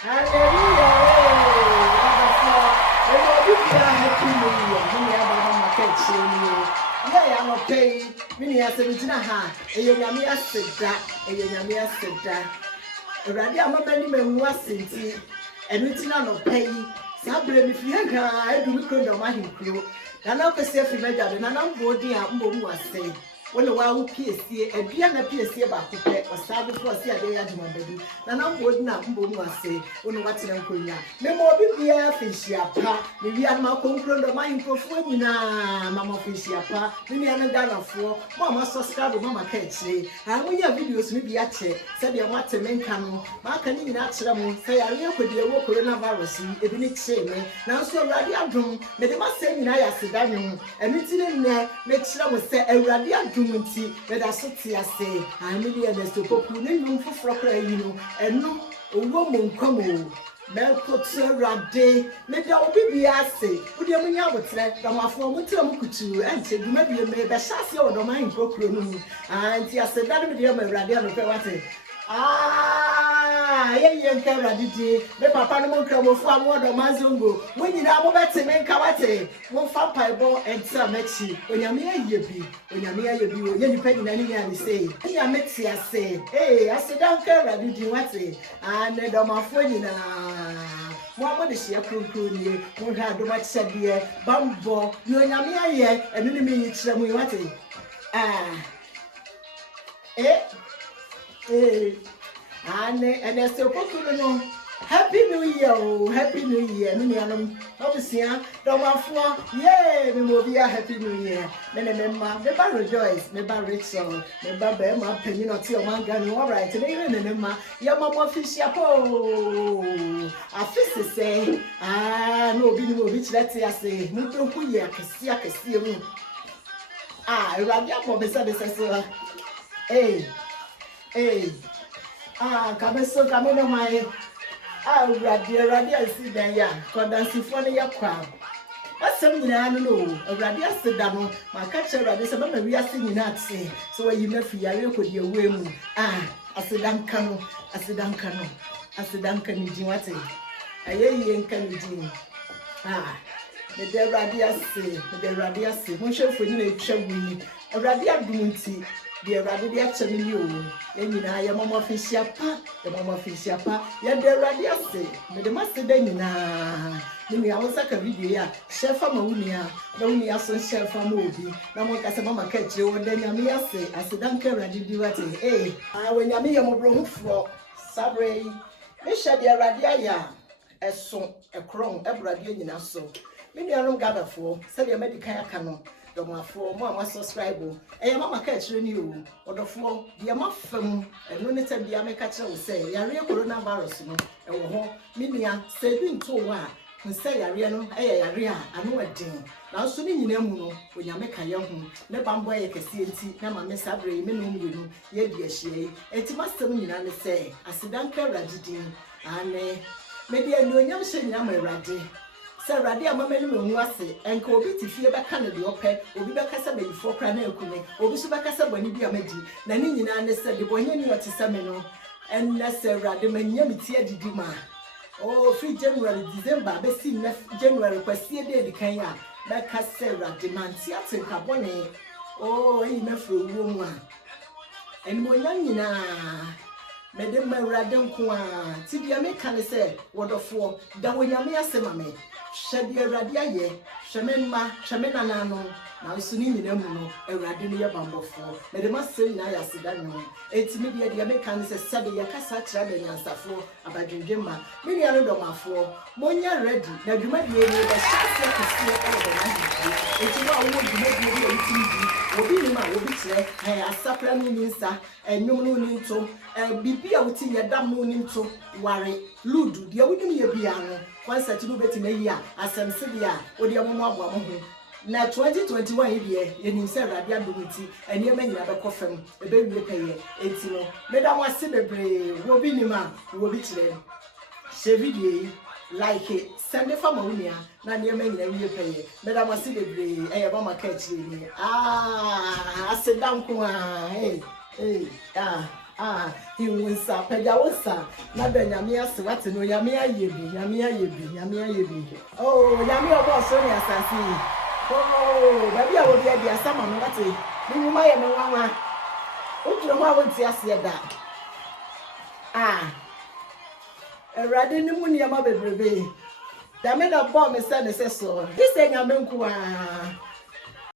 Hallelujah. Wonderful. And all you can happy new year. Many about my catch you. Yeah, I'm okay. Many as a Regina ha. A Yamia said that. A Yamia said that. Radia Mamma was sinti. And it's not pay. Sabre if you I do look on my crew. And I'll say if you made that, and I'm boarding up more say. When the wild PSC, a piano PSC about to pay or started for a day at my baby. And I'm boarding up more say, when what's in Korea. No more be a fish pa, maybe I'm not concerned of my profuna, Mamma fish pa, maybe I'm a gun of 4, Mamma subscribe with Mamma catch. And when your videos may be at check, said you want to make come, Mark and natural, say I real could be a walk coronavirus, if you need shame. Now so radio room, made must say in I said, and it's in there, make sure we say a radio doing but I say, I'm millions to pop in for frocker, you know, and no woman come on. Melcotsera day, maybe I'll be assay. Would you mean I would say, my former term could you and say, maybe you may be sassy or the mind proclaiming. And yes, I said, that would be a radio. Ah, yeah, Kara did the Papa no come from one of Mazungo. When you know about to make Kawate, one vampire ball and some Mexi. When you're near you be, when you're near you be, when you pay in any and say, hey, I Mexi, I say, hey, I said, down Kara did you what say? And then my phone, what is your crew? Won't have too much said here, Bumbo, you and I'm here, and then me, some we want it. Ah, eh. And there's still no Happy New Year, oh, Happy New Year, Minianum, obviously, Doma, yay, we will be a Happy New Year. Never rejoice, never Rachel, never bear my penny or tea man gun, all right, and even Nema, your mamma fish up, oh, I feel to say, no, be no rich, let's say, Mutu, I can see you. Ah, Radia for the hey. Hey, come so come in my radia sit there, condancy for your crowd. What's something I don't know? A radia sit down, my catcher radia, some we are singing that say, so when you left your with your women. I said, Duncano, I said, Duncano, I said, Duncan, you what I ain't can you the radia say, one show for you, a radia doing the radia telling you, and you know, your mamma fish pa, the mamma fish pa, yet the radia say, but the master then you know, I was like a video, chef from Maunia, only as a chef from movie, no more as a mamma catch you, and then Yamia say, I said, don't care, I did do it, eh? When Yamia bro for Sabre, they shed your radia, a song, a crown, a radia in us so. Maybe I don't gather for, said your medical canon. For Mamma subscribe, and Mamma catch you, or the floor, the amount from and no net the American will say, Yaria coronavirus, and home, Minia, saving to one, and say Ariano, Aria, I know a ding. Now soon in Yamuno, when you make a young, no bamboy, a cassity, Nama Miss Abbey, Minimum, yet be a shade, and to master me, and say, I said, don't care, Radidin, and maybe I know young shame, I'm a raddy. Sir Radia Mamma was and Kobe to fear back Canada, okay, or be back as a baby for Cranel, or be so back as a when you be a medi. Nanny said the boy knew what to Samino, and Nasser Radiman Yamitia Didima. Oh, 3 January, December, Bessie left January, Passia de the Kenya, back as Sarah demand Seattle Carbone. Oh, he left for a woman. And more young Madame Radon Qua, Tibia Mecan said, what of 4, that when Yamia Semame. Shadia radia, Shamema, Shamenano, now soon in the Muno, a radinia bumble for, but the master in Ayasidano. It's maybe the American is a study, a cassa traveling and stuff for about Jimma, many other doma for, Monia ready, that you might be able to see all the night. It's about what you make me a TV, or be my obituary, a supper minister, and no moon to, and be out in your damn moon to worry, Ludu, the only piano. Once I do better in a year, as I'm sitting here, or the other one. Now 2021 year, you said Radia Dumiti, and you may never coffin, a baby pay, 18. Madame was celebrate, Robinima, will be today. Chevy, like it, Sunday for Monia, none you may never pay. Madame was celebrate, I have my catch. I said, down, hey, he wins up Pegawosa, not the Yamia Swat, no Yamia Yebi, Yamia Yebi. Oh, Yamia was Sonia Sassy. Oh, baby, I will be at the summer, Mati. You might know one. What do you want to say that? A radin moon, your mother, baby. The men of bomb is sending so. He said, Yamunkua.